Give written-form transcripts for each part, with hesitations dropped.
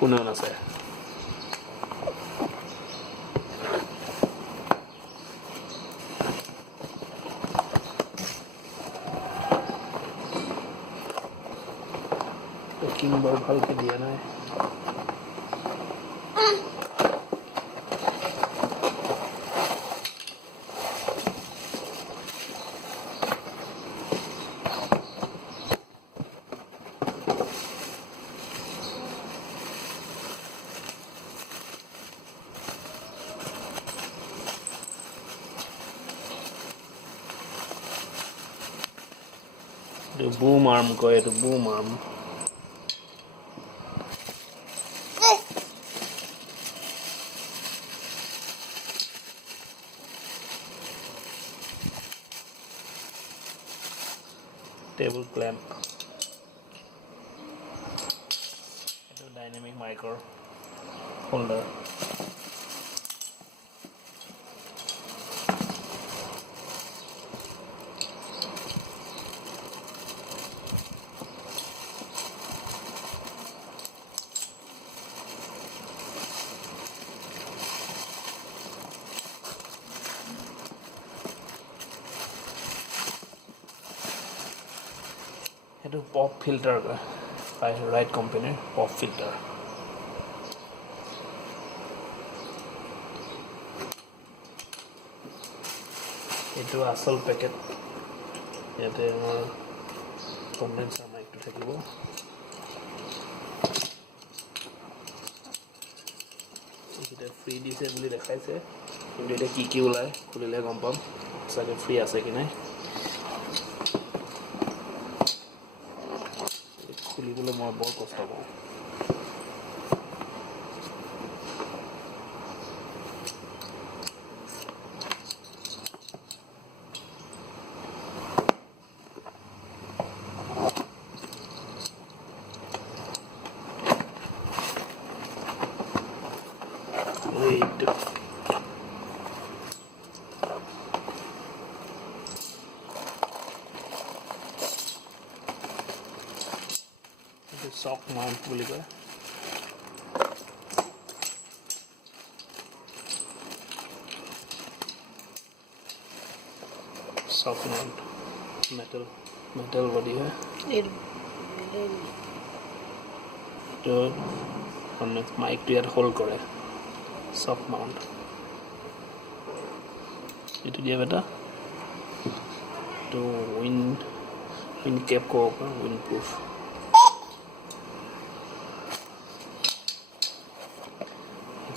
কোনেও নাছে পেকিং বৰ ভালকে দিয়া নাই The boom arm koi the boom arm table clamp the dynamic micro holder itu pop filter by Wright company pop filter itu asal packet yate amar condenser mic to thakibo এটা ফ্রি দিছে বুলি দেখাইছে কিন্তু এটা কি কি ওলাই খুলিলে গম পাম সাগে ফ্রি আছে কি নাই খুলিবলৈ মই বৰ কষ্ট পাওঁ sock mount বুলি কয় sock mount metal body है तो हमने माइक तो यार होल्ड करे sock mount itu dia beta तो wind cap को wind proof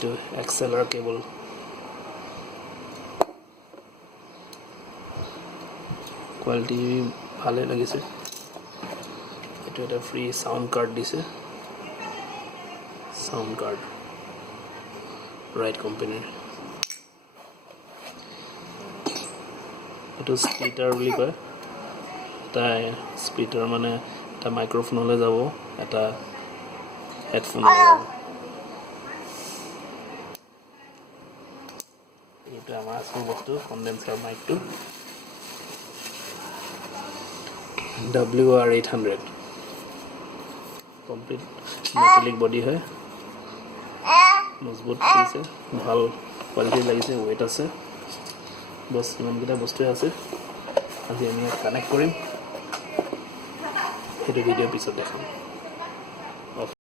to XLR cable quality ভালে লাগিছে এটো এটা ফ্রি সাউন্ড কার্ড দিছে সাউন্ড কার্ড Wright company এটো স্প্লিটার বুলি কয় তাই স্প্লিটার মানে এটা মাইক্রোফোনলে যাব এটা হেডফোন itu আমার আসল বস্তু কন্ডেন্সার মাইক টু WR-800 কমপ্লিট মেটালিক বডি হয় মজবুত আছে ভাল কোয়ালিটি লাগিছে ওয়েট আছে বস ইমানকেইটা বস্তু আছে আজি আমি কানেক্ট কৰিম সেইটো ভিডিও পিছত দেখাম